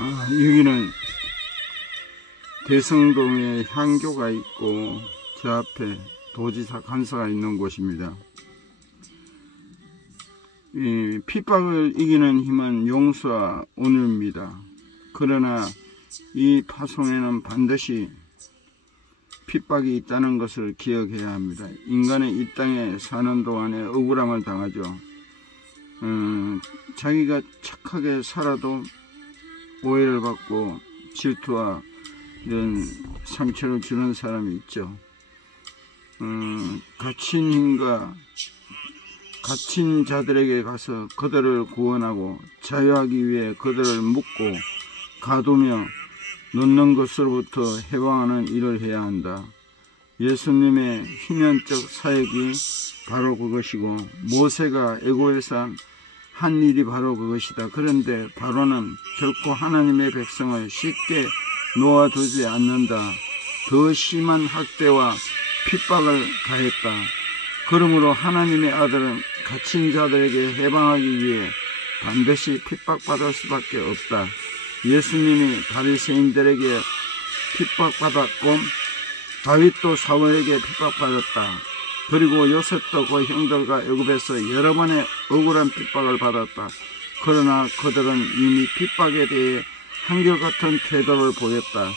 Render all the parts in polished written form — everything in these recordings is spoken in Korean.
여기는 대성동에 향교가 있고 저 앞에 도지사 간사가 있는 곳입니다. 핍박을 이기는 힘은 용서와 온유입니다. 그러나 이 파송에는 반드시 핍박이 있다는 것을 기억해야 합니다. 인간은 이 땅에 사는 동안에 억울함을 당하죠. 자기가 착하게 살아도 오해를 받고 질투와 이런 상처를 주는 사람이 있죠. 갇힌 힘과 갇힌 자들에게 가서 그들을 구원하고 자유하기 위해 그들을 묶고 가두며 놓는 것으로부터 해방하는 일을 해야 한다. 예수님의 희년적 사역이 바로 그것이고 모세가 애고에서 한 일이 바로 그것이다. 그런데 바로는 결코 하나님의 백성을 쉽게 놓아두지 않는다. 더 심한 학대와 핍박을 가했다. 그러므로 하나님의 아들은 갇힌 자들에게 해방하기 위해 반드시 핍박받을 수밖에 없다. 예수님이 바리새인들에게 핍박받았고 다윗도 사울에게 핍박받았다. 그리고 요셉도 그 형들과 애굽에서 여러 번의 억울한 핍박을 받았다. 그러나 그들은 이미 핍박에 대해 한결같은 태도를 보였다.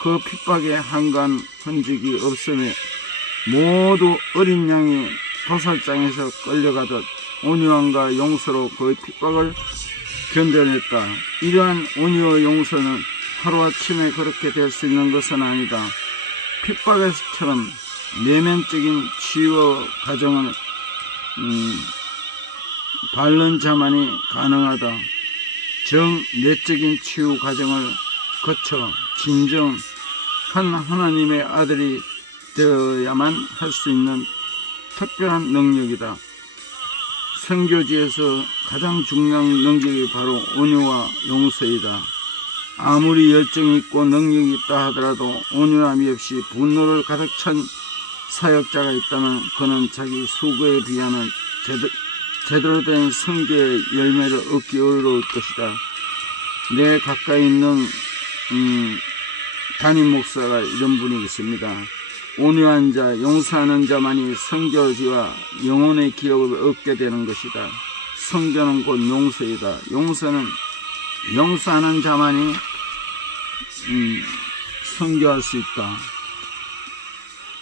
그 핍박에 한간 흔적이 없으며 모두 어린 양이 도살장에서 끌려가듯 온유함과 용서로 그 핍박을 견뎌냈다. 이러한 온유와 용서는 하루아침에 그렇게 될 수 있는 것은 아니다. 핍박에서처럼 내면적인 치유 과정을 바른 자만이 가능하다. 내적인 치유 과정을 거쳐 진정한 하나님의 아들이 되어야만 할 수 있는 특별한 능력이다. 선교지에서 가장 중요한 능력이 바로 온유와 용서이다. 아무리 열정이 있고 능력이 있다 하더라도 온유함이 없이 분노를 가득 찬 사역자가 있다면 그는 자기 수고에 비하는 제대로 된 선교의 열매를 얻기 어려울 것이다. 내 가까이 있는 담임 목사가 이런 분이 있습니다. 온유한 자, 용서하는 자만이 선교지와 영혼의 기업을 얻게 되는 것이다. 선교는 곧 용서이다. 용서는 용서하는 자만이 선교할 수 있다.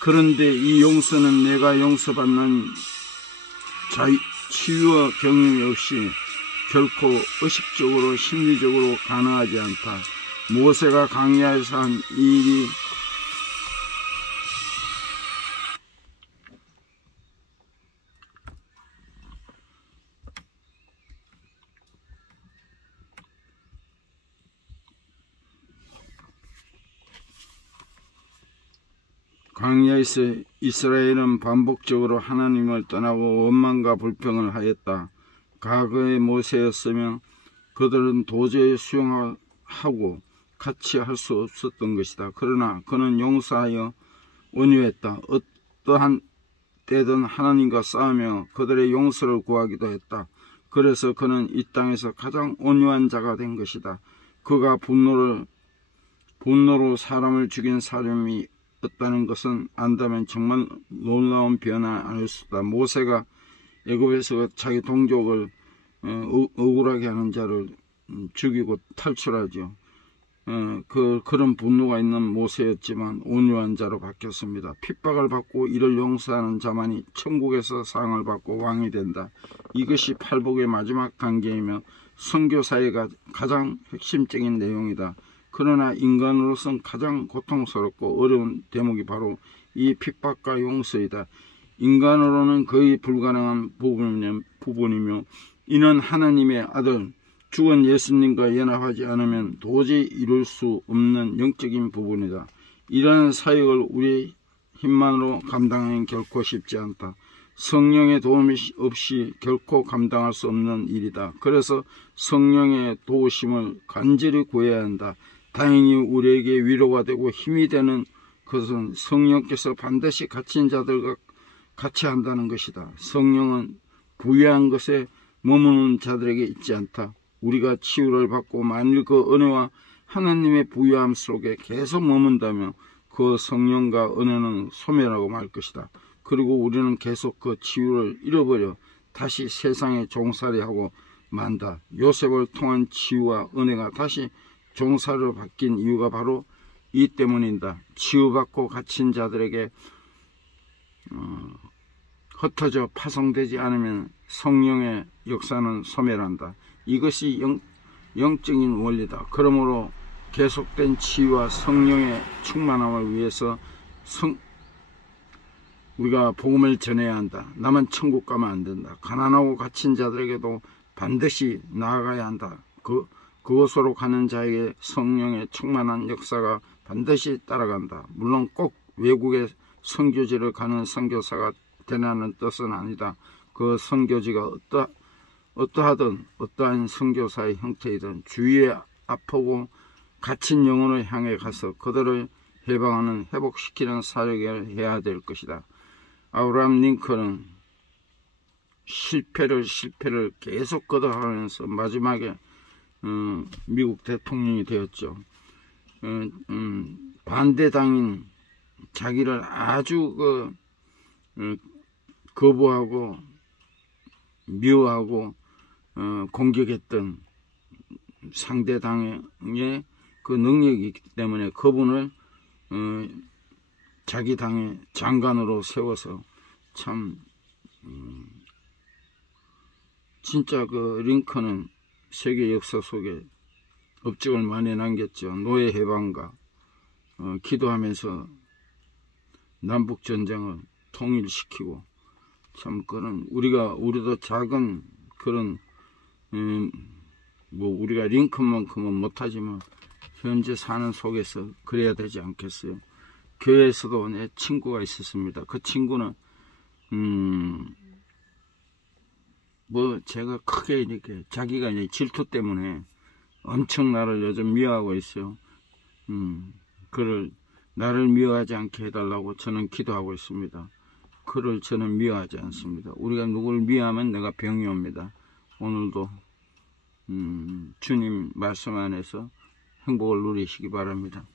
그런데 이 용서는 내가 용서받는 치유와 경험이 없이 결코 의식적으로 심리적으로 가능하지 않다. 모세가 광야에서 한 일이 광야에서 이스라엘은 반복적으로 하나님을 떠나고 원망과 불평을 하였다. 과거의 모세였으면 그들은 도저히 수용하고 같이 할 수 없었던 것이다. 그러나 그는 용서하여 온유했다. 어떠한 때든 하나님과 싸우며 그들의 용서를 구하기도 했다. 그래서 그는 이 땅에서 가장 온유한 자가 된 것이다. 그가 분노로 사람을 죽인 사람이 없다는 것은 안다면 정말 놀라운 변화 아닐 수다. 모세가 애굽에서 자기 동족을 억울하게 하는 자를 죽이고 탈출하죠. 그런 분노가 있는 모세였지만 온유한 자로 바뀌었습니다. 핍박을 받고 이를 용서하는 자만이 천국에서 상을 받고 왕이 된다. 이것이 팔복의 마지막 단계이며 선교사의 가장 핵심적인 내용이다. 그러나 인간으로서는 가장 고통스럽고 어려운 대목이 바로 이 핍박과 용서이다. 인간으로는 거의 불가능한 부분이며 이는 하나님의 아들 죽은 예수님과 연합하지 않으면 도저히 이룰 수 없는 영적인 부분이다. 이러한 사역을 우리의 힘만으로 감당하기는 결코 쉽지 않다. 성령의 도움이 없이 결코 감당할 수 없는 일이다. 그래서 성령의 도우심을 간절히 구해야 한다. 다행히 우리에게 위로가 되고 힘이 되는 것은 성령께서 반드시 갇힌 자들과 같이 한다는 것이다. 성령은 부유한 것에 머무는 자들에게 있지 않다. 우리가 치유를 받고 만일 그 은혜와 하나님의 부유함 속에 계속 머문다면 그 성령과 은혜는 소멸하고 말 것이다. 그리고 우리는 계속 그 치유를 잃어버려 다시 세상에 종살이하고 만다. 요셉을 통한 치유와 은혜가 다시 종살이로 바뀐 이유가 바로 이 때문이다. 치유받고 갇힌 자들에게 흩어져 파송되지 않으면 성령의 역사는 소멸한다. 이것이 영적인 원리다. 그러므로 계속된 치유와 성령의 충만함을 위해서 우리가 복음을 전해야 한다. 나만 천국 가면 안 된다. 가난하고 갇힌 자들에게도 반드시 나아가야 한다. 그곳으로 가는 자에게 성령의 충만한 역사가 반드시 따라간다. 물론 꼭 외국에 선교지를 가는 선교사가 되라는 뜻은 아니다. 그 선교지가 어떠하든 어떠한 선교사의 형태이든 주위에 아프고 갇힌 영혼을 향해 가서 그들을 해방하는 회복시키는 사역을 해야 될 것이다. 아브라함 링컨은 실패를 계속 거듭하면서 마지막에 미국 대통령이 되었죠. 반대당인 자기를 아주 거부하고 미워하고 공격했던 상대당의 그 능력이 있기 때문에 그분을 자기 당의 장관으로 세워서 참 진짜 그 링컨은 세계 역사 속에 업적을 많이 남겼죠. 노예 해방과 기도하면서 남북 전쟁을 통일시키고 참 그런 우리도 작은 그런 뭐 우리가 링컨만큼은 못하지만 현재 사는 속에서 그래야 되지 않겠어요. 교회에서도 내 친구가 있었습니다. 그 친구는 뭐 제가 크게 이렇게 자기가 이제 질투 때문에 엄청 나를 요즘 미워하고 있어요. 그를 나를 미워하지 않게 해달라고 저는 기도하고 있습니다. 그를 저는 미워하지 않습니다. 우리가 누구를 미워하면 내가 병이 옵니다. 오늘도 주님 말씀 안에서 행복을 누리시기 바랍니다.